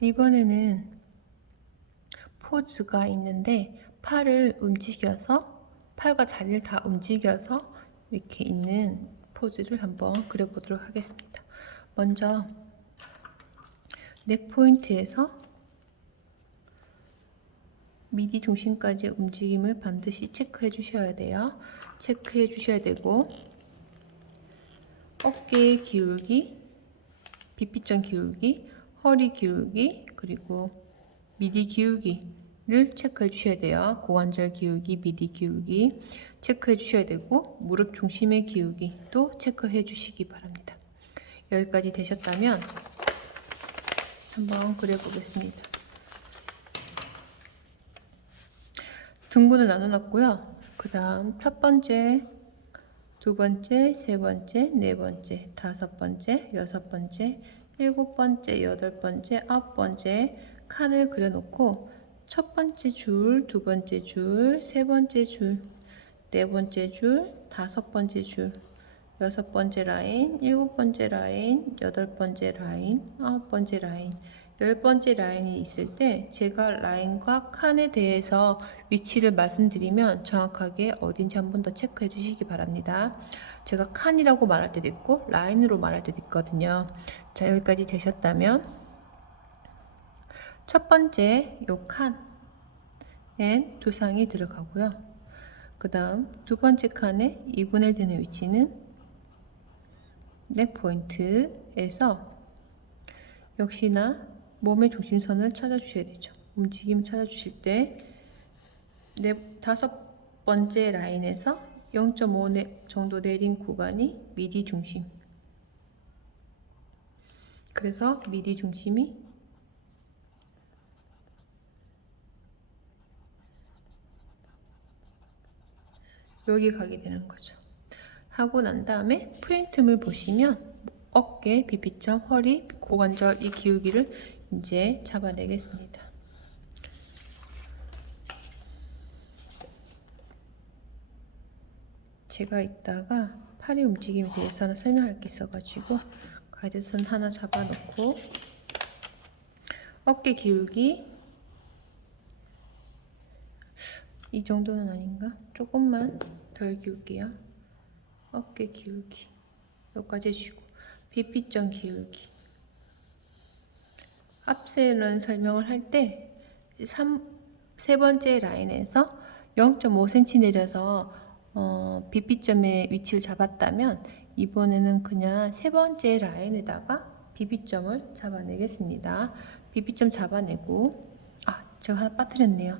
이번에는 포즈가 있는데 팔을 움직여서 팔과 다리를 다 움직여서 이렇게 있는 포즈를 한번 그려보도록 하겠습니다. 먼저 넥 포인트에서 미디 중심까지 움직임을 반드시 체크해 주셔야 돼요. 체크해 주셔야 되고, 어깨 기울기, 비피점 기울기, 허리 기울기, 그리고 미디 기울기를 체크해 주셔야 돼요. 고관절 기울기, 미디 기울기 체크해 주셔야 되고, 무릎 중심의 기울기도 체크해 주시기 바랍니다. 여기까지 되셨다면 한번 그려보겠습니다. 등분을 나눠놨고요. 그 다음 첫 번째, 두 번째, 세 번째, 네 번째, 다섯 번째, 여섯 번째, 일곱 번째, 여덟 번째, 아홉 번째 칸을 그려놓고 첫 번째 줄, 두 번째 줄, 세 번째 줄, 네 번째 줄, 다섯 번째 줄, 여섯 번째 라인, 일곱 번째 라인, 여덟 번째 라인, 아홉 번째 라인, 열 번째 라인이 있을 때 제가 라인과 칸에 대해서 위치를 말씀드리면 정확하게 어딘지 한 번 더 체크해 주시기 바랍니다. 제가 칸이라고 말할 때도 있고 라인으로 말할 때도 있거든요. 자, 여기까지 되셨다면 첫 번째 요 칸엔 두상이 들어가고요. 그 다음 두 번째 칸에 2분의 1 되는 위치는 넥 포인트에서 역시나 몸의 중심선을 찾아주셔야 되죠. 움직임 찾아주실 때 다섯 번째 라인에서 0.5 정도 내린 구간이 미디 중심. 그래서 미디 중심이 여기 가게 되는 거죠. 하고 난 다음에 프린트물 보시면 어깨, 비피점, 허리, 고관절 이 기울기를 이제 잡아내겠습니다. 제가 이따가 팔의 움직임에 대해서는 설명할 게 있어가지고 가이드선 하나 잡아놓고 어깨 기울기 이 정도는 아닌가? 조금만 덜 기울게요. 어깨 기울기 여기까지 해주시고 비피점 기울기 앞세는 설명을 할 때 세 번째 라인에서 0.5cm 내려서 비피점의 위치를 잡았다면 이번에는 그냥 세 번째 라인에다가 비피점을 잡아내겠습니다. 비피점 잡아내고 제가 하나 빠뜨렸네요.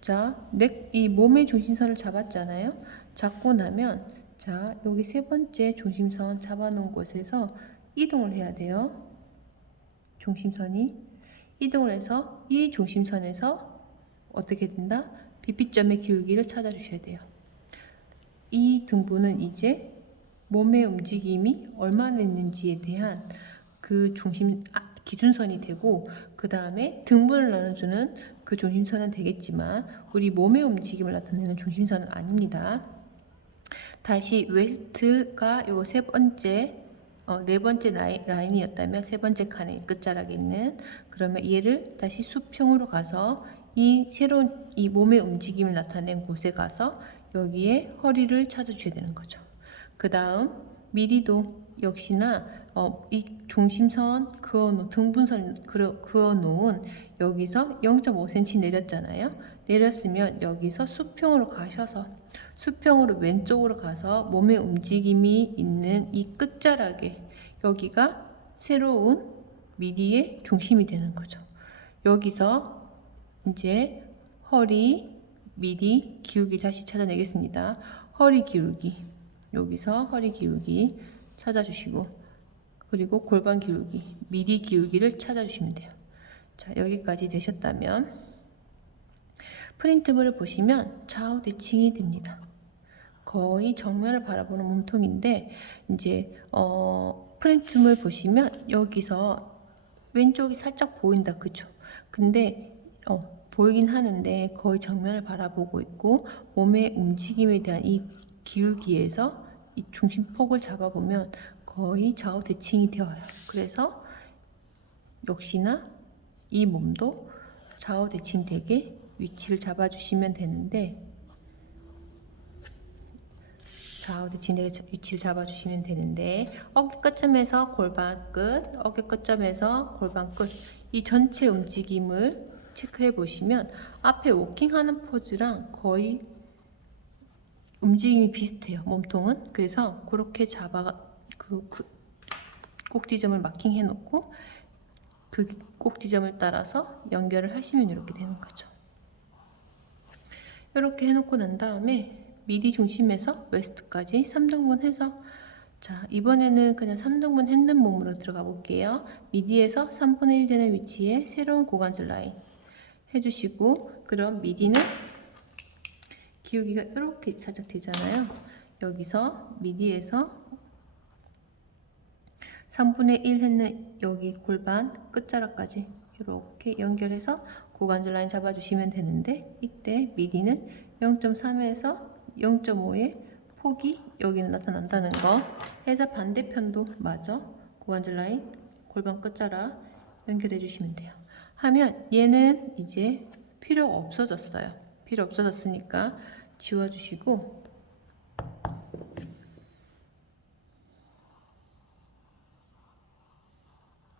자, 이 몸의 중심선을 잡았잖아요. 잡고 나면 자, 여기 세 번째 중심선 잡아놓은 곳에서 이동을 해야 돼요. 중심선이 이동을 해서 이 중심선에서 어떻게 된다? 비피점의 기울기를 찾아주셔야 돼요. 이 등분은 이제 몸의 움직임이 얼마나 있는지에 대한 그 기준선이 되고 그 다음에 등분을 나눠주는 그 중심선은 되겠지만 우리 몸의 움직임을 나타내는 중심선은 아닙니다. 다시 웨스트가 요 세 번째 네 번째 라인이었다면 세 번째 칸의 끝자락에 있는 그러면 얘를 다시 수평으로 가서 이 새로운 이 몸의 움직임을 나타낸 곳에 가서 여기에 허리를 찾아주셔야 되는 거죠. 그 다음 미리도 역시나 이 중심선 등분선 그어 놓은 여기서 0.5cm 내렸잖아요. 내렸으면 여기서 수평으로 가셔서 수평으로 왼쪽으로 가서 몸의 움직임이 있는 이 끝자락에 여기가 새로운 미디의 중심이 되는 거죠. 여기서 이제 허리, 미디 기울기 다시 찾아내겠습니다. 허리 기울기 여기서 허리 기울기 찾아주시고 그리고 골반 기울기, 미디 기울기를 찾아주시면 돼요. 자, 여기까지 되셨다면 프린트물을 보시면 좌우 대칭이 됩니다. 거의 정면을 바라보는 몸통인데 이제 프린트물 보시면 여기서 왼쪽이 살짝 보인다, 그죠? 근데 보이긴 하는데 거의 정면을 바라보고 있고 몸의 움직임에 대한 이 기울기에서 이 중심폭을 잡아보면 거의 좌우 대칭이 되어요. 그래서 역시나 이 몸도 좌우 대칭되게 위치를 잡아주시면 되는데, 좌우 대칭되게 위치를 잡아주시면 되는데, 어깨 끝점에서 골반 끝, 어깨 끝점에서 골반 끝, 이 전체 움직임을 체크해 보시면 앞에 워킹하는 포즈랑 거의 움직임이 비슷해요. 몸통은. 그래서 그렇게 잡아 그 꼭지점을 마킹해 놓고 그 꼭지점을 따라서 연결을 하시면 이렇게 되는 거죠. 이렇게 해놓고 난 다음에 미디 중심에서 웨스트까지 3등분 해서, 자, 이번에는 그냥 3등분 했는 몸으로 들어가 볼게요. 미디에서 3분의 1 되는 위치에 새로운 고관절 라인 해주시고, 그럼 미디는 기울기가 이렇게 살짝 되잖아요. 여기서 미디에서 3분의 1 했는 여기 골반 끝자락까지 이렇게 연결해서 고관절 라인 잡아주시면 되는데, 이때 미디는 0.3에서 0.5의 폭이 여기는 나타난다는 거 해서 반대편도 마저 고관절 라인 골반 끝자락 연결해 주시면 돼요. 하면 얘는 이제 필요가 없어졌어요. 필요 없어졌으니까 지워주시고,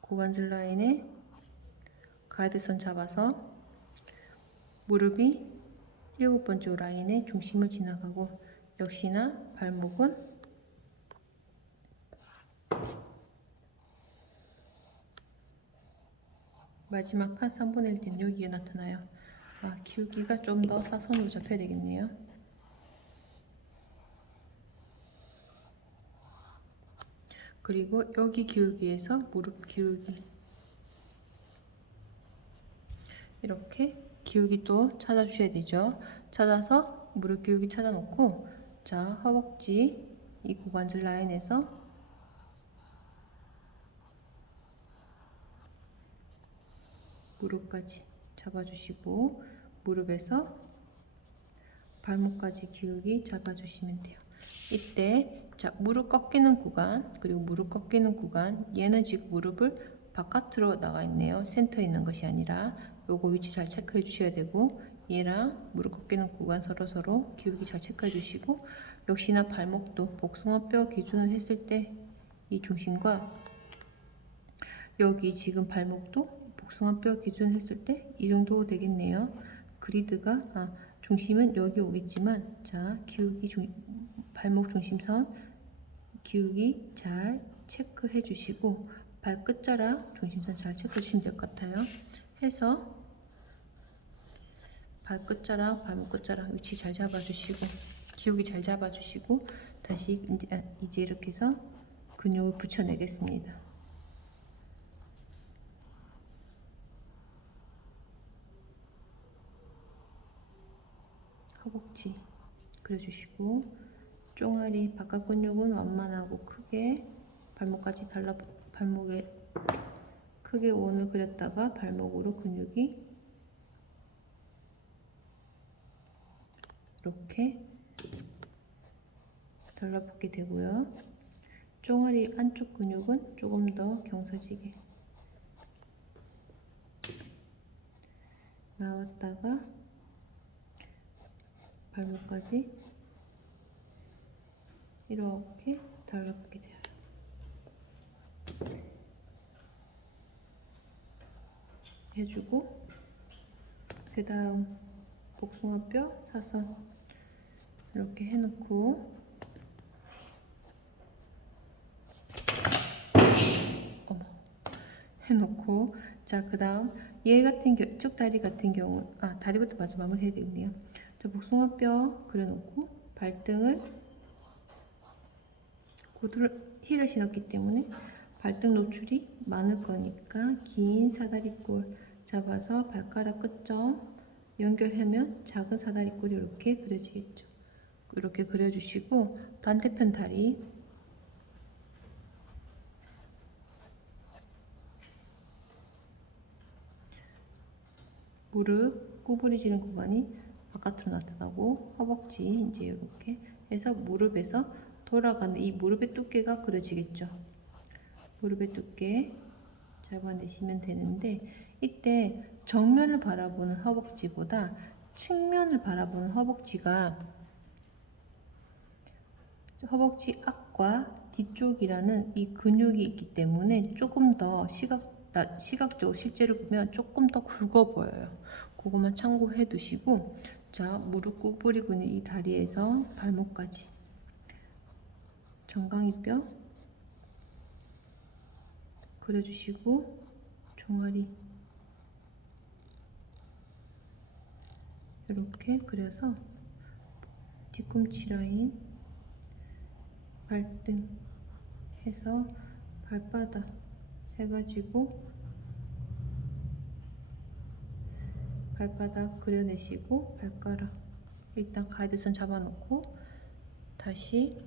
고관절 라인에 가이드선 잡아서 무릎이 7번째 라인의 중심을 지나가고, 역시나 발목은 마지막 한 3분의 1 된 여기에 나타나요. 기울기가 좀 더 사선으로 잡혀야 되겠네요. 그리고 여기 기울기에서 무릎 기울기, 이렇게 기울기 또 찾아주셔야 되죠. 찾아서 무릎 기울기 찾아놓고, 자, 허벅지 이 고관절 라인에서 무릎까지 잡아주시고, 무릎에서 발목까지 기울기 잡아주시면 돼요. 이때 자, 무릎 꺾이는 구간, 그리고 무릎 꺾이는 구간, 얘는 지금 무릎을 바깥으로 나가 있네요. 센터에 있는 것이 아니라. 요거 위치 잘 체크해 주셔야 되고, 얘랑 무릎 꺾이는 구간 서로 기울기 잘 체크해 주시고, 역시나 발목도 복숭아뼈 기준을 했을 때 이 중심과 여기 지금 발목도 복숭아뼈 기준 했을 때 이 정도 되겠네요. 그리드가 중심은 여기 오겠지만, 자, 기울기 발목 중심선 기울기 잘 체크해 주시고, 발끝자락 중심선 잘 체크해 주시면 될 것 같아요. 해서 발끝자락 발목 끝자락 위치 잘 잡아주시고, 기울기 잘 잡아주시고, 다시 이제 이렇게 해서 근육을 붙여내겠습니다. 허벅지 그려주시고, 종아리 바깥 근육은 완만하고 크게 발목까지 발목에 크게 원을 그렸다가 발목으로 근육이 이렇게 달라붙게 되고요. 종아리 안쪽 근육은 조금 더 경사지게 나왔다가 발목까지 이렇게 달라붙게 돼요. 해주고, 그 다음 복숭아뼈 사선 이렇게 해놓고, 자, 그 다음 얘 같은 경우, 이쪽 다리 같은 경우, 다리부터 마지막으로 해야 되겠네요. 자, 복숭아뼈 그려놓고, 발등을 힐을 신었기 때문에 발등 노출이 많을 거니까 긴 사다리꼴 잡아서 발가락 끝점 연결하면 작은 사다리꼴이 이렇게 그려지겠죠. 이렇게 그려주시고, 반대편 다리 무릎 구부리지는 구간이 바깥으로 나타나고, 허벅지 이제 이렇게 해서 무릎에서 돌아가는 이 무릎의 두께가 그려지겠죠. 무릎의 두께, 자, 잡아내시면 되는데, 이때 정면을 바라보는 허벅지보다 측면을 바라보는 허벅지가 허벅지 앞과 뒤쪽이라는 이 근육이 있기 때문에 조금 더 시각적으로 실제로 보면 조금 더 굵어 보여요. 그것만 참고해 두시고, 자, 무릎 구부리고 있는 이 다리에서 발목까지 정강이뼈 그려주시고, 종아리 이렇게 그려서 뒤꿈치 라인, 발등 해서 발바닥 해가지고 발바닥 그려내시고, 발가락 일단 가이드선 잡아놓고 다시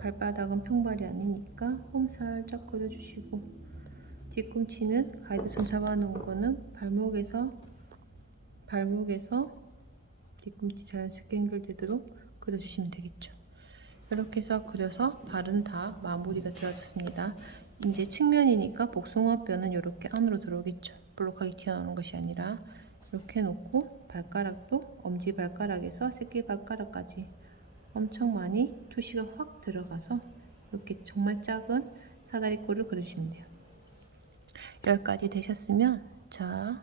발바닥은 평발이 아니니까 홈 살짝 그려주시고, 뒤꿈치는 가이드선 잡아놓은 거는 발목에서 뒤꿈치 자연스럽게 연결되도록 그려주시면 되겠죠. 이렇게 해서 그려서 발은 다 마무리가 되어졌습니다. 이제 측면이니까 복숭아뼈는 이렇게 안으로 들어오겠죠. 볼록하게 튀어나오는 것이 아니라 이렇게 놓고, 발가락도 엄지발가락에서 새끼발가락까지 엄청 많이 투시가 확 들어가서 이렇게 정말 작은 사다리꼴을 그려주시면 돼요. 여기까지 되셨으면, 자,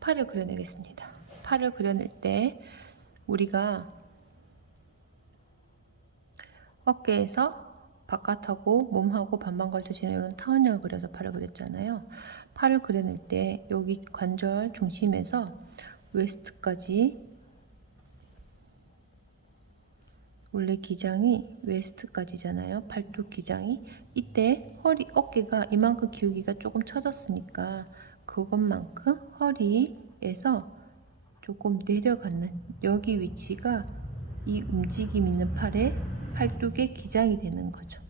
팔을 그려내겠습니다. 팔을 그려낼 때 우리가 어깨에서 바깥하고 몸하고 반반 걸쳐지는 이런 타원형을 그려서 팔을 그렸잖아요. 팔을 그려낼 때 여기 관절 중심에서 웨스트까지, 원래 기장이 웨스트까지잖아요. 팔뚝 기장이. 이때 어깨가 이만큼 기울기가 조금 처졌으니까 그것만큼 허리에서 조금 내려가는 여기 위치가 이 움직임 있는 팔뚝의 기장이 되는 거죠.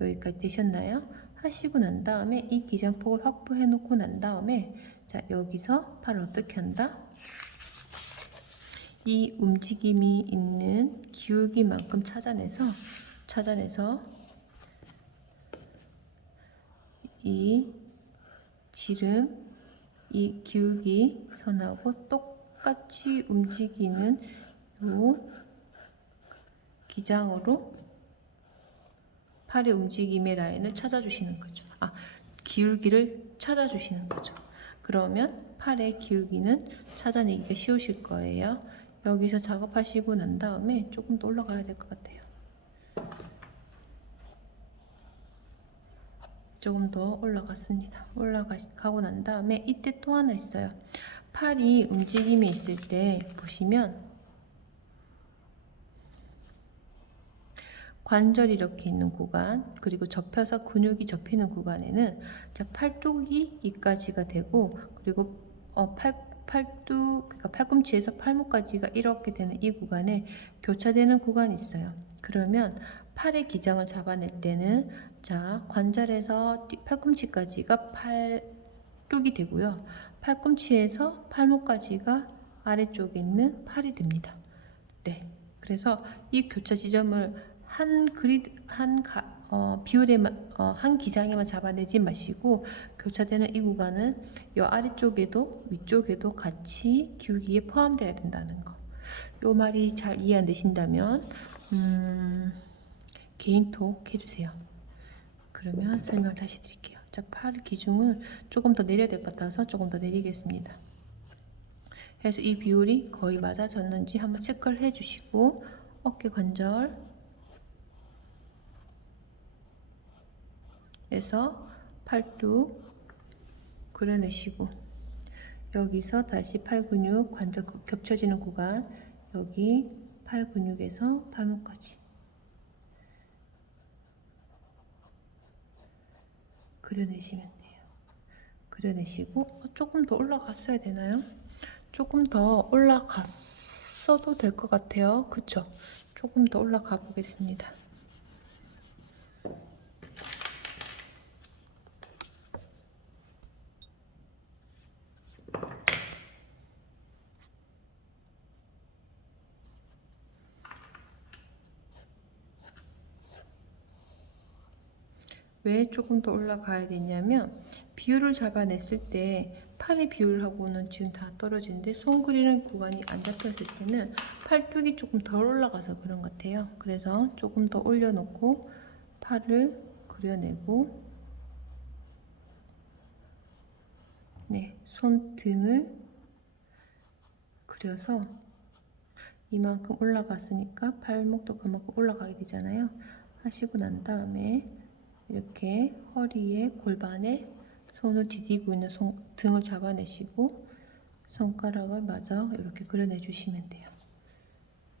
여기까지 되셨나요? 하시고 난 다음에 이 기장폭을 확보해 놓고 난 다음에, 자, 여기서 팔을 어떻게 한다? 이 움직임이 있는 기울기만큼 찾아내서 이 지름, 이 기울기 선하고 똑같이 움직이는 요 기장으로 팔의 움직임의 라인을 찾아주시는 거죠. 기울기를 찾아주시는 거죠. 그러면 팔의 기울기는 찾아내기가 쉬우실 거예요. 여기서 작업하시고 난 다음에 조금 더 올라가야 될 것 같아요. 조금 더 올라갔습니다. 올라가고 난 다음에 이때 또 하나 있어요. 팔이 움직임이 있을 때 보시면 관절이 이렇게 있는 구간, 그리고 접혀서 근육이 접히는 구간에는, 자, 팔뚝이 이까지가 되고, 그리고 그러니까 팔꿈치에서 팔목까지가 이렇게 되는 이 구간에 교차되는 구간이 있어요. 그러면 팔의 기장을 잡아낼 때는, 자, 관절에서 팔꿈치까지가 팔뚝이 되고요. 팔꿈치에서 팔목까지가 아래쪽에 있는 팔이 됩니다. 네. 그래서 이 교차 지점을 한 기장에만 잡아내지 마시고, 교차되는 이 구간은 이 아래쪽에도 위쪽에도 같이 기울기에 포함되어야 된다는 거. 이 말이 잘 이해 안 되신다면 개인톡 해주세요. 그러면 설명 다시 드릴게요. 자, 팔 기중은 조금 더 내려야 될 것 같아서 조금 더 내리겠습니다. 그래서 이 비율이 거의 맞아졌는지 한번 체크를 해주시고, 어깨 관절 에서 팔뚝 그려내시고, 여기서 다시 팔 근육 관절 겹쳐지는 구간, 여기 팔 근육에서 팔목까지 그려내시면 돼요. 그려내시고, 조금 더 올라갔어야 되나요? 조금 더 올라갔어도 될 것 같아요. 그쵸? 조금 더 올라가 보겠습니다. 왜 조금 더 올라가야 되냐면 비율을 잡아냈을 때 팔의 비율하고는 지금 다 떨어지는데 손 그리는 구간이 안 잡혔을 때는 팔뚝이 조금 덜 올라가서 그런 것 같아요. 그래서 조금 더 올려놓고 팔을 그려내고 네, 손등을 그려서 이만큼 올라갔으니까 팔목도 그만큼 올라가게 되잖아요. 하시고 난 다음에 이렇게 허리에 골반에 손을 디디고 있는 등을 잡아내시고 손가락을 마저 이렇게 그려내 주시면 돼요.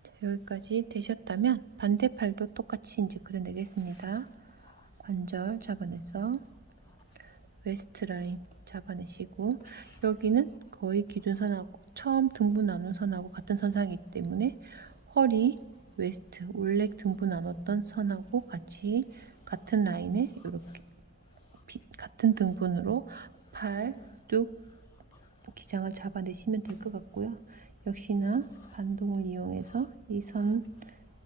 자, 여기까지 되셨다면 반대팔도 똑같이 이제 그려내겠습니다. 관절 잡아내서 웨스트 라인 잡아내시고 여기는 거의 기준선하고 처음 등분 나눈 선하고 같은 선상이기 때문에 허리, 웨스트, 원래 등분 나눴던 선하고 같이 같은 라인에 이렇게 같은 등분으로 팔, 뚝, 기장을 잡아내시면 될 것 같고요. 역시나 반동을 이용해서 이 선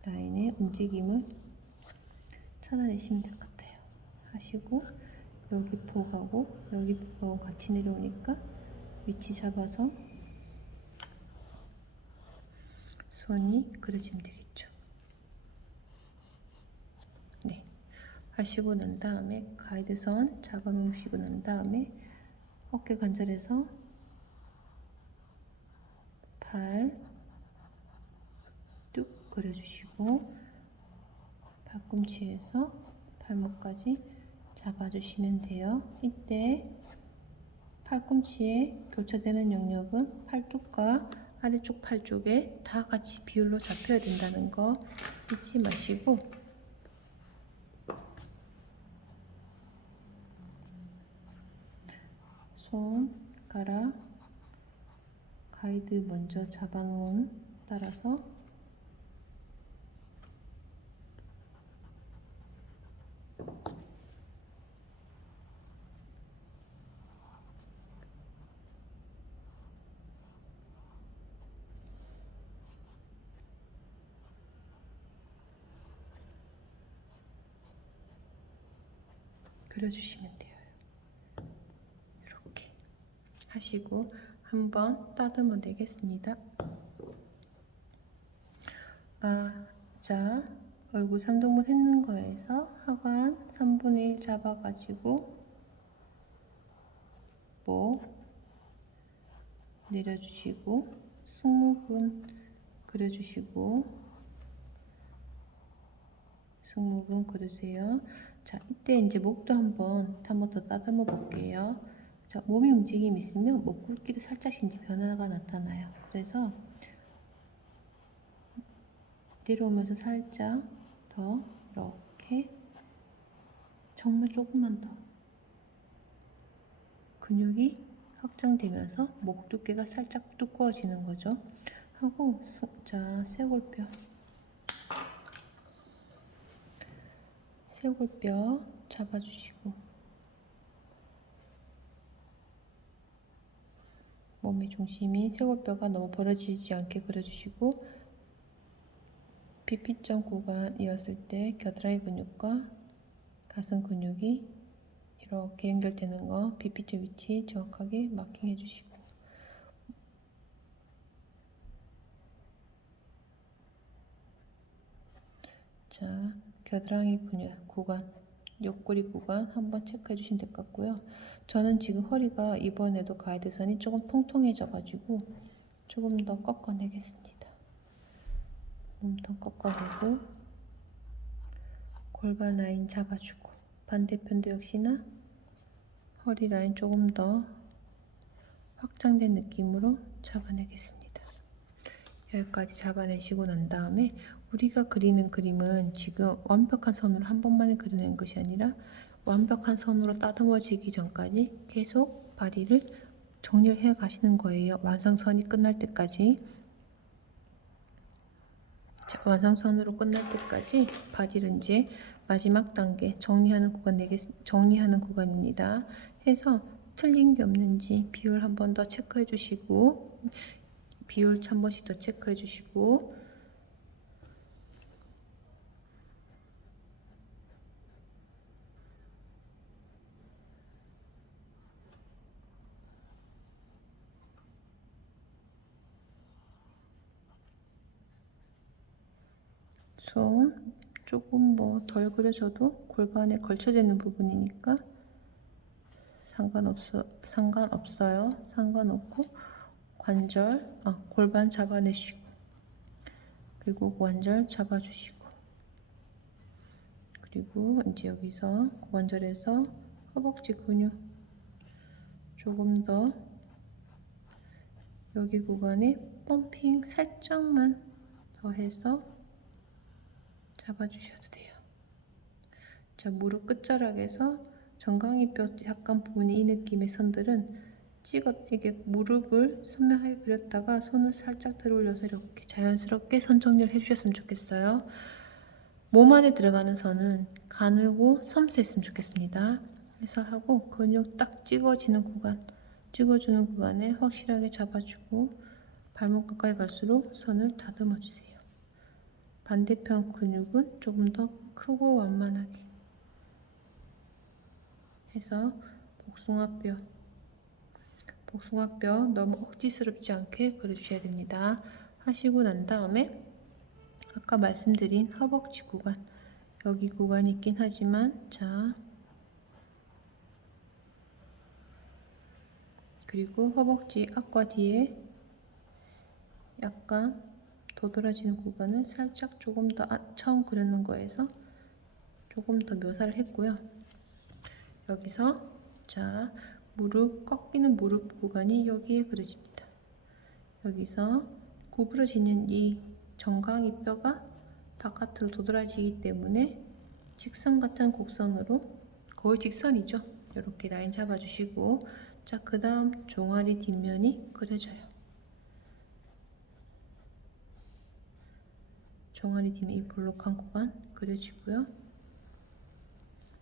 라인의 움직임을 찾아내시면 될 것 같아요. 하시고 여기 폭하고 여기 폭하고 같이 내려오니까 위치 잡아서 손이 그려지면 되겠죠. 네, 하시고 난 다음에 가이드선 잡아 놓으시고 난 다음에 어깨 관절에서 팔 뚝 그려주시고 팔꿈치에서 발목까지 잡아주시면 돼요. 이때 팔꿈치에 교차되는 영역은 팔뚝과 아래쪽 팔 쪽에 다 같이 비율로 잡혀야 된다는 거 잊지 마시고 손가락 가이드 먼저 잡아놓은 따라서 그려주시면 돼요. 이렇게 하시고 한번 따듬어 내겠습니다. 자, 얼굴 3등분 했는 거에서 하관 3분의 1 잡아가지고 목 내려주시고 승모근 그려주시고 승모근 그려주세요. 자, 이때 이제 목도 한번 더 따듬어 볼게요. 자, 몸이 움직임이 있으면 목 굵기도 살짝씩 이제 변화가 나타나요. 그래서 내려오면서 살짝 더 이렇게 정말 조금만 더 근육이 확장되면서 목 두께가 살짝 두꺼워지는 거죠. 하고 자, 쇄골뼈 잡아주시고 몸의 중심이 쇄골뼈가 너무 벌어지지 않게 그려주시고 비피점 구간이었을 때 겨드랑이 근육과 가슴 근육이 이렇게 연결되는 거 비피점 위치 정확하게 마킹해 주시고 자, 겨드랑이 근육 구간, 옆구리 구간 한번 체크해 주시면 될 것 같고요. 저는 지금 허리가 이번에도 가이드선이 조금 통통해져 가지고 조금 더 꺾어내겠습니다. 더 꺾어내고 골반 라인 잡아주고 반대편도 역시나 허리 라인 조금 더 확장된 느낌으로 잡아내겠습니다. 여기까지 잡아내시고 난 다음에 우리가 그리는 그림은 지금 완벽한 선으로 한 번만에 그려낸 것이 아니라 완벽한 선으로 따듬어지기 전까지 계속 바디를 정리를 해 가시는 거예요. 완성선이 끝날 때까지. 자, 완성선으로 끝날 때까지 바디를 이제 마지막 단계 정리하는 구간입니다. 해서 틀린 게 없는지 비율 한 번 더 체크해 주시고 비율 한 번씩 더 체크해 주시고 손 조금 뭐 덜 그려져도 골반에 걸쳐져 있는 부분이니까 상관없어요. 상관없고 골반 잡아내시고 그리고 고관절 잡아주시고 그리고 이제 여기서 고관절에서 허벅지 근육 조금 더 여기 구간에 펌핑 살짝만 더 해서 잡아주셔도 돼요. 자, 무릎 끝자락에서 정강이뼈 약간 보이는 이 느낌의 선들은 이게 무릎을 선명하게 그렸다가 손을 살짝 들어 올려서 이렇게 자연스럽게 선 정리를 해주셨으면 좋겠어요. 몸 안에 들어가는 선은 가늘고 섬세했으면 좋겠습니다. 그래서 하고 근육 딱 찍어주는 구간에 확실하게 잡아주고 발목 가까이 갈수록 선을 다듬어 주세요. 반대편 근육은 조금 더 크고 완만하게 해서 복숭아뼈 너무 억지스럽지 않게 그려주셔야 됩니다. 하시고 난 다음에 아까 말씀드린 허벅지 구간, 여기 구간이 있긴 하지만 자, 그리고 허벅지 앞과 뒤에 약간 도드라지는 구간을 살짝 조금 더 처음 그렸는 거에서 조금 더 묘사를 했고요. 여기서 자, 꺾이는 무릎 구간이 여기에 그려집니다. 여기서 구부러지는 이 정강이 뼈가 바깥으로 도드라지기 때문에 직선 같은 곡선으로 거의 직선이죠. 이렇게 라인 잡아주시고 자, 그 다음 종아리 뒷면이 그려져요. 종아리 뒷면 이 볼록한 구간 그려지고요.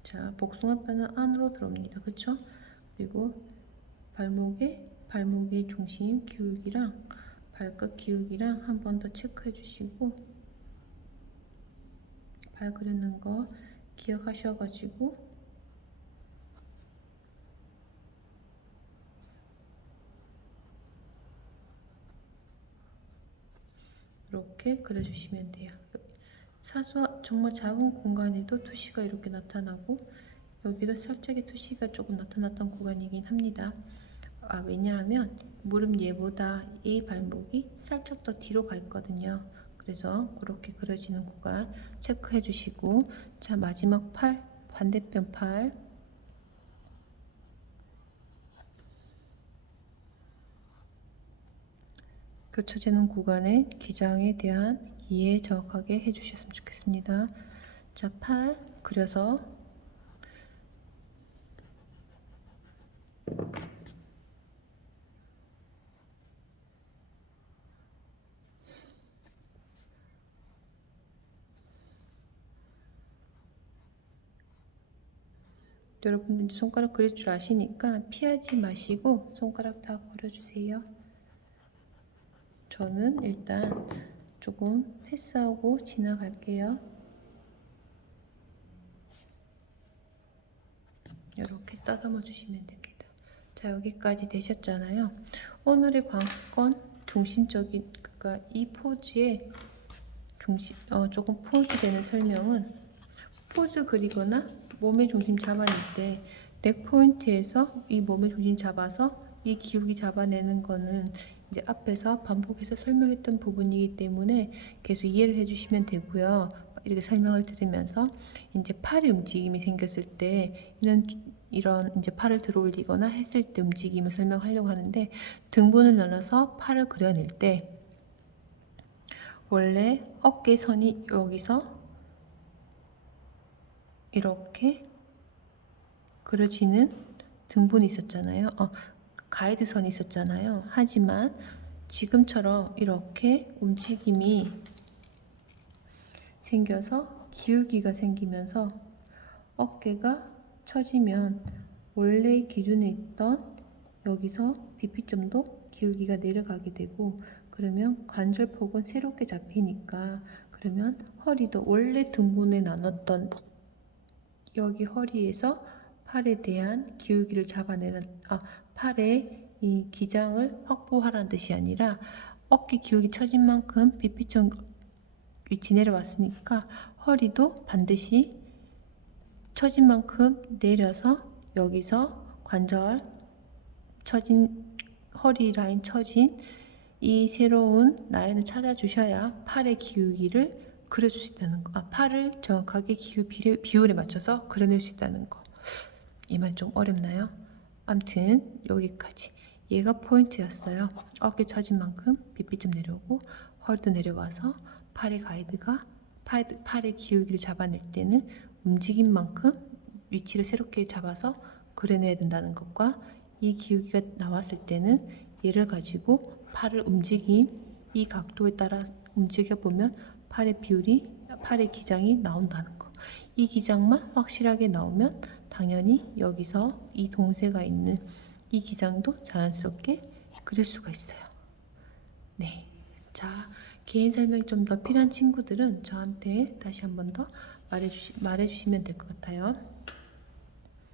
자, 복숭아뼈는 안으로 들어옵니다. 그쵸? 그리고 발목의 중심 기울기랑 발끝 기울기랑 한 번 더 체크해 주시고 발 그리는 거 기억하셔가지고 이렇게 그려주시면 돼요. 정말 작은 공간에도 투시가 이렇게 나타나고 여기도 살짝의 투시가 조금 나타났던 구간이긴 합니다. 왜냐하면 무릎 얘보다 이 발목이 살짝 더 뒤로 가 있거든요. 그래서 그렇게 그려지는 구간 체크해 주시고 자, 마지막 반대편 팔 교차되는 구간의 기장에 대한 이해 정확하게 해주셨으면 좋겠습니다. 자, 팔 그려서 여러분들 손가락 그릴 줄 아시니까 피하지 마시고 손가락 다 그려주세요. 저는 일단 조금 패스하고 지나갈게요. 이렇게 따듬어 주시면 됩니다. 자, 여기까지 되셨잖아요. 오늘의 관건 중심적인 그러니까 이 포즈의 조금 포인트되는 설명은 포즈 그리거나 몸의 중심 잡아낼 때 넥 포인트에서 이 몸의 중심 잡아서 이 기울기 잡아내는 거는 이제 앞에서 반복해서 설명했던 부분이기 때문에 계속 이해를 해주시면 되고요. 이렇게 설명을 들으면서 이제 팔의 움직임이 생겼을 때 이런 이제 팔을 들어 올리거나 했을 때 움직임을 설명하려고 하는데 등분을 나눠서 팔을 그려낼 때 원래 어깨선이 여기서 이렇게 그려지는 등분이 있었잖아요. 가이드선이 있었잖아요. 하지만 지금처럼 이렇게 움직임이 생겨서 기울기가 생기면서 어깨가 처지면 원래 기준에 있던 여기서 BP점도 기울기가 내려가게 되고 그러면 관절폭은 새롭게 잡히니까 그러면 허리도 원래 등분에 나눴던 여기 허리에서 팔에 대한 기울기를 잡아내는 팔의 이 기장을 확보하라는 뜻이 아니라 어깨 기울기 처진 만큼 BP점 위치 내려왔으니까 허리도 반드시 처진 만큼 내려서 여기서 관절 처진 허리 라인 처진 이 새로운 라인을 찾아주셔야 팔의 기울기를 그려줄 수 있다는 거. 팔을 정확하게 비율에 맞춰서 그려낼 수 있다는 거. 이 말 좀 어렵나요? 암튼 여기까지. 얘가 포인트였어요. 어깨 처진 만큼 빗빛 좀 내려오고 허리도 내려와서 팔의 가이드가 팔의 기울기를 잡아낼 때는 움직인 만큼 위치를 새롭게 잡아서 그려내야 된다는 것과 이 기울기가 나왔을 때는 얘를 가지고 팔을 움직인 이 각도에 따라 움직여보면 팔의 비율이, 팔의 기장이 나온다는 거. 이 기장만 확실하게 나오면 당연히 여기서 이 동세가 있는 이 기장도 자연스럽게 그릴 수가 있어요. 네. 자, 개인 설명이 좀 더 필요한 친구들은 저한테 다시 한 번 더 말해주시면 될 것 같아요.